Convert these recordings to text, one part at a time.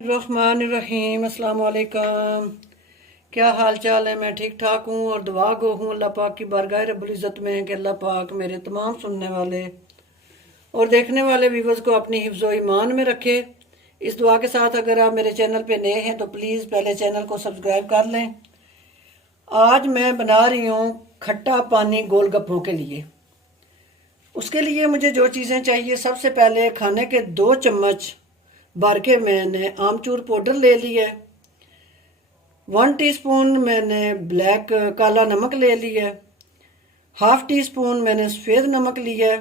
रहीम अस्सलाम वालेकुम। क्या हाल चाल है? मैं ठीक ठाक हूँ और दुआ गो हूँ अल्लाह पाक की बारगाह रब्बुल इज़्ज़त में कि अल्लाह पाक मेरे तमाम सुनने वाले और देखने वाले व्यूवर्स को अपनी हिफ्ज़ व ईमान में रखे। इस दुआ के साथ अगर आप मेरे चैनल पे नए हैं तो प्लीज़ पहले चैनल को सब्सक्राइब कर लें। आज मैं बना रही हूँ खट्टा पानी गोलगप्पों के लिए। उसके लिए मुझे जो चीज़ें चाहिए, सबसे पहले खाने के 2 चम्मच भर के मैंने आमचूर पाउडर ले लिया है। 1 टीस्पून मैंने ब्लैक काला नमक ले लिया है। हाफ टी स्पून मैंने सफ़ेद नमक लिया है।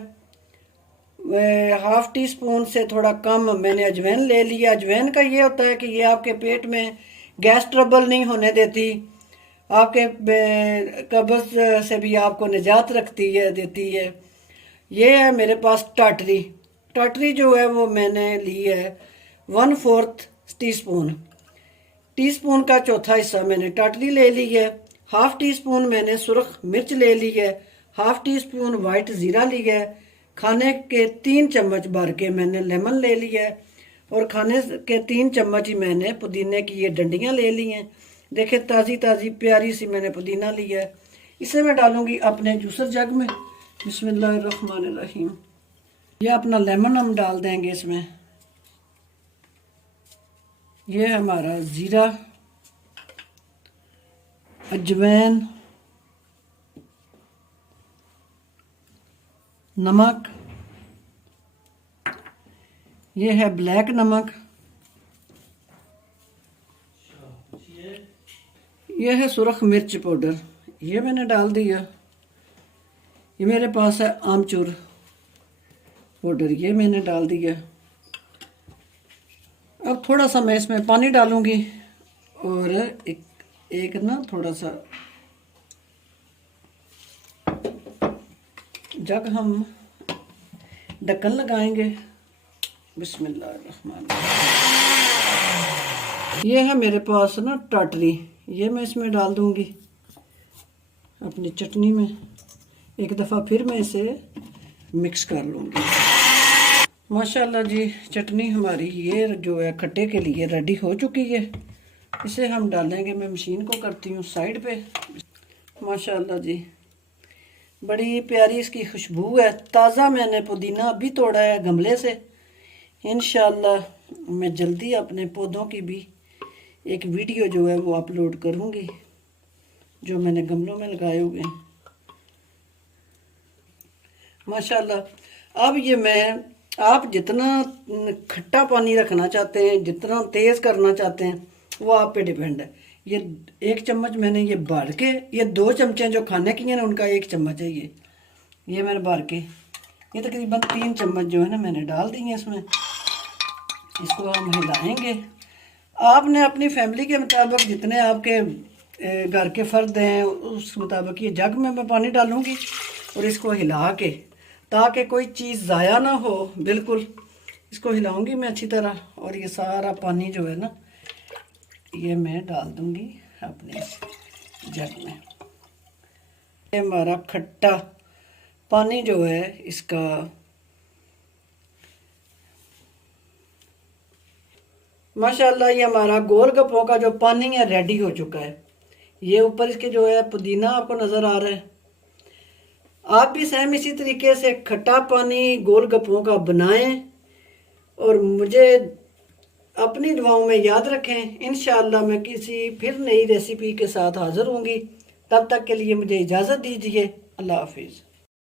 हाफ टी स्पून से थोड़ा कम मैंने अजवाइन ले लिया। अजवाइन का ये होता है कि ये आपके पेट में गैस ट्रबल नहीं होने देती, आपके कब्ज़ से भी आपको निजात रखती है, देती है। ये है मेरे पास टाटरी। टाटरी जो है वो मैंने ली है 1/4 टीस्पून। टीस्पून का चौथा हिस्सा मैंने टाटरी ले ली है। हाफ टी स्पून मैंने सुरख मिर्च ले ली है। हाफ टी स्पून वाइट ज़ीरा लिया है। खाने के 3 चम्मच भर के मैंने लेमन ले लिया है और खाने के 3 चम्मच ही मैंने पुदीने की ये डंडियाँ ले ली हैं। देखिए ताज़ी ताज़ी प्यारी सी मैंने पुदीना लिया है। इसे मैं डालूँगी अपने जूसर जग में। बिस्मिल्लाहिर्रहमानिर्रहीम। ये अपना लेमन हम डाल देंगे इसमें। ये है हमारा ज़ीरा, अजवाइन, नमक, ये है ब्लैक नमक, ये है सुरख मिर्च पाउडर, ये मैंने डाल दिया। ये मेरे पास है आमचूर पाउडर, ये मैंने डाल दिया। अब थोड़ा सा मैं इसमें पानी डालूंगी और एक ना थोड़ा सा जग हम ढक्कन लगाएंगे। बिस्मिल्लाहिर्रहमानिर्रहीम। ये है मेरे पास ना टाटरी, ये मैं इसमें डाल दूंगी अपनी चटनी में। एक दफ़ा फिर मैं इसे मिक्स कर लूँगी। माशाल्लाह जी, चटनी हमारी ये जो है खट्टे के लिए रेडी हो चुकी है। इसे हम डालेंगे। मैं मशीन को करती हूँ साइड पे। माशाल्लाह जी, बड़ी प्यारी इसकी खुशबू है। ताज़ा मैंने पुदीना अभी तोड़ा है गमले से। इंशाल्लाह मैं जल्दी अपने पौधों की भी एक वीडियो जो है वो अपलोड करूँगी, जो मैंने गमलों में लगाए हुए हैं। माशाल्लाह। अब ये मैं, आप जितना खट्टा पानी रखना चाहते हैं, जितना तेज़ करना चाहते हैं, वो आप पे डिपेंड है। ये 1 चम्मच मैंने ये भर के, ये 2 चमचे जो खाने की हैं ना उनका 1 चम्मच है ये मैंने भर के, ये तकरीबन 3 चम्मच जो है ना मैंने डाल दी हैं इसमें। इसको हम हिलाएंगे। आपने अपनी फैमिली के मुताबिक, जितने आपके घर के फ़र्द हैं उस मुताबिक ये जग में मैं पानी डालूँगी और इसको हिला के, ताकि कोई चीज़ ज़ाया ना हो, बिल्कुल इसको हिलाऊंगी मैं अच्छी तरह। और ये सारा पानी जो है ना ये मैं डाल दूंगी अपने जग में। ये हमारा खट्टा पानी जो है इसका माशाल्लाह, ये हमारा गोलगप्पों का जो पानी है रेडी हो चुका है। ये ऊपर इसके जो है पुदीना आपको नज़र आ रहा है। आप भी सेम इसी तरीके से खट्टा पानी गोलगप्पों का बनाएं और मुझे अपनी दुआओं में याद रखें। इंशाअल्लाह मैं किसी फिर नई रेसिपी के साथ हाज़िर होंगी। तब तक के लिए मुझे इजाज़त दीजिए। अल्लाह हाफिज़।